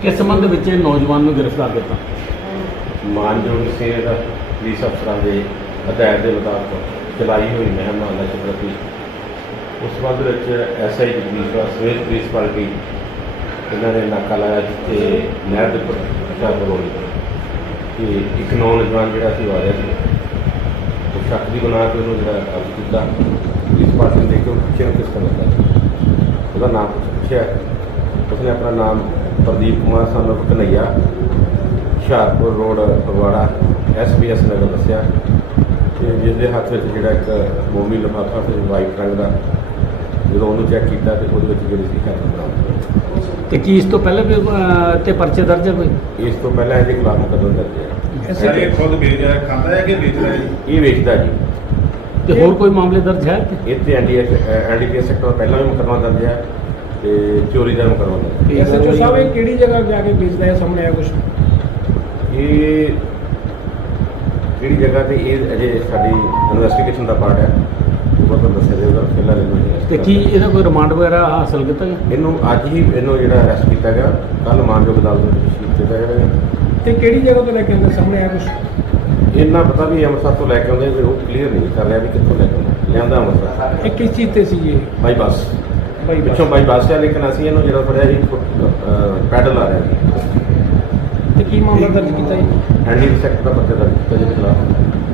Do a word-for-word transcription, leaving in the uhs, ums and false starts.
ਕਿਸ ਸੰਬੰਧ ਵਿੱਚ ਇਹ ਨੌਜਵਾਨ ਨੂੰ ਗ੍ਰਿਫਤਾਰ ਕੀਤਾ? ਮਾਨਯੋਗ ਸਿੰਘ ਪੁਲਿਸ ਅਫਸਰਾਂ ਦੇ ਹਦਾਇਤ ਦੇ ਮੁਤਾਬਕ ਚਲਾਈ ਹੋਈ ਮੁਹਿੰਮ ਨਸ਼ੇ ਪ੍ਰਤੀ ਉਸ ਸੰਬੰਧ ਵਿੱਚ ਐਸ ਆਈ ਜਗਦੀਸ਼ ਸਵੇਤ ਪੁਲਿਸ ਪਾਰਟੀ ਇਹਨਾਂ ਨੇ ਨਾਕਾ ਲਾਇਆ ਜਿੱਥੇ ਨਹਿਰ ਦੇ ਉੱਪਰ ਹੁਸ਼ਿਆਰਪੁਰ ਰੋਡ ਕਿ ਇੱਕ ਨੌਜਵਾਨ ਜਿਹੜਾ ਸੀ ਉਹ ਆ ਰਿਹਾ ਸੀ ਉਹ ਸ਼ੱਕ ਦੀ ਬਣਾ ਕੇ ਉਹਨੂੰ ਜਿਹੜਾ ਕਾਬੂ ਕੀਤਾ। ਪੁਲਿਸ ਪਾਰਟੀ ਨੇ ਦੇਖ ਕੇ ਉਹਨੂੰ ਪੁੱਛਿਆ ਕਿਸ ਤਰ੍ਹਾਂ ਦਾ ਉਹਦਾ ਨਾਮ ਪੁੱਛਿਆ, ਉਸਨੇ ਆਪਣਾ ਨਾਮ Pradeep Kumar son of Kanhaiya Hoshiarpur road Phagwara S B S Nagar ਦੱਸਿਆ ਅਤੇ ਜਿਸ ਦੇ ਹੱਥ ਵਿੱਚ ਜਿਹੜਾ ਇੱਕ ਮੋਮੀ ਲਿਫਾਫਾ ਸੀ ਵਾਈਟ ਰੰਗ ਦਾ। ਜਦੋਂ ਉਹਨੂੰ ਚੈੱਕ ਕੀਤਾ ਅਤੇ ਉਹਦੇ ਵਿੱਚ ਜਿਹੜੀ ਸੀ ਹੈਰੋਇਨ ਬਰਾਮਦ। ਤੇ ਕੀ ਇਸ ਤੋਂ ਪਹਿਲਾਂ ਵੀ ਅਹ, ਤੇ ਪਰਚੇ ਦਰਜ ਹੈ ਕੋਈ? ਇਸ ਤੋਂ ਪਹਿਲਾਂ ਇਹਦੇ ਖਿਲਾਫ ਮੁਕੱਦਮਾ ਦਰਜ ਹੈ। ਸਰ ਇਹ ਖੁਦ ਵੇਚਦਾ ਹੈ, ਖਾਂਦਾ ਹੈ ਕਿ ਵੇਚਦਾ ਹੈ ਜੀ? ਇਹ ਵੇਚਦਾ ਜੀ। ਤੇ ਹੋਰ ਕੋਈ ਮਾਮਲੇ ਦਰਜ ਹੈ? ਇਹ 'ਤੇ N D N D P S sector ਪਹਿਲਾਂ ਵੀ ਮੁਕੱਦਮਾ ਦਰਜ ਹੈ ਅਤੇ ਚੋਰੀ ਦਾ ਮੁਕੱਦਮਾ ਦਰਜ ਹੈ। ਐਸ ਐਚ ਓ ਸਾਹਿਬ ਇਹ ਕਿਹੜੀ ਜਗ੍ਹਾ ਜਾ ਕੇ ਵੇਚਦਾ ਹੈ, ਸਾਹਮਣੇ ਆਇਆ ਕੁਛ? ਇਹ ਕਿਹੜੀ ਜਗ੍ਹਾ 'ਤੇ ਇਹ ਅਜੇ ਸਾਡੀ ਇਨਵੈਸਟੀਗੇਸ਼ਨ ਦਾ ਪਾਰਟ ਹੈ, ਉਹ ਤੁਹਾਨੂੰ ਦੱਸਿਆ ਜਾਊਗਾ। ਫਿਲਹਾਲ ਇਹਨੂੰ ਤੇ ਕੀ ਇਹਦਾ ਕੋਈ ਰਿਮਾਂਡ ਵਗੈਰਾ ਹਾਸਲ ਕੀਤਾ ਗਿਆ? ਇਹਨੂੰ ਅੱਜ ਹੀ ਇਹਨੂੰ ਜਿਹੜਾ ਅਰੈਸਟ ਕੀਤਾ ਗਿਆ, ਕੱਲ੍ਹ ਮਾਨਯੋਗ ਅਦਾਲਤ ਵਿੱਚ ਪੇਸ਼ ਕੀਤਾ ਜਾਵੇਗਾ। ਤੇ ਕਿਹੜੀ ਜਗ੍ਹਾ ਤੋਂ ਲੈ ਕੇ ਆਉਂਦੇ, ਸਾਹਮਣੇ ਆਇਆ ਕੁਛ? ਇੰਨਾ ਪਤਾ ਵੀ ਅੰਮ੍ਰਿਤਸਰ ਤੋਂ ਲੈ ਕੇ ਆਉਂਦੇ ਵੀ ਉਹ ਕਲੀਅਰ ਨਹੀਂ ਕਰ ਰਿਹਾ ਵੀ ਕਿੱਥੋਂ ਲੈ ਕੇ ਆਉਂਦੇ, ਲਿਆਂਦਾ ਅੰਮ੍ਰਿਤਸਰ ਇਹ ਕਿਸ ਚੀਜ਼ ਤੇ ਸੀ ਇਹ? ਬਾਈ ਬੱਸ ਬਾਈ ਬੱਸ। ਪਿੱਛੋਂ ਬਾਈ ਬੱਸ ਹੈ, ਲੇਕਿਨ ਅਸੀਂ ਇਹਨੂੰ ਜਿਹੜਾ ਫੜਿਆ ਜੀ ਪੈਡਲ ਆ ਰਿਹਾ ਜੀ। ਤੇ ਕੀ ਮਾਮਲਾ ਦਰਜ ਕੀਤਾ ਜੀ? ਐਨ ਡੀ ਸੈਕਟਰ ਦਾ ਪਰਚਾ ਦਰਜ ਕੀਤਾ ਜਿਹਦੇ ਖਿਲਾਫ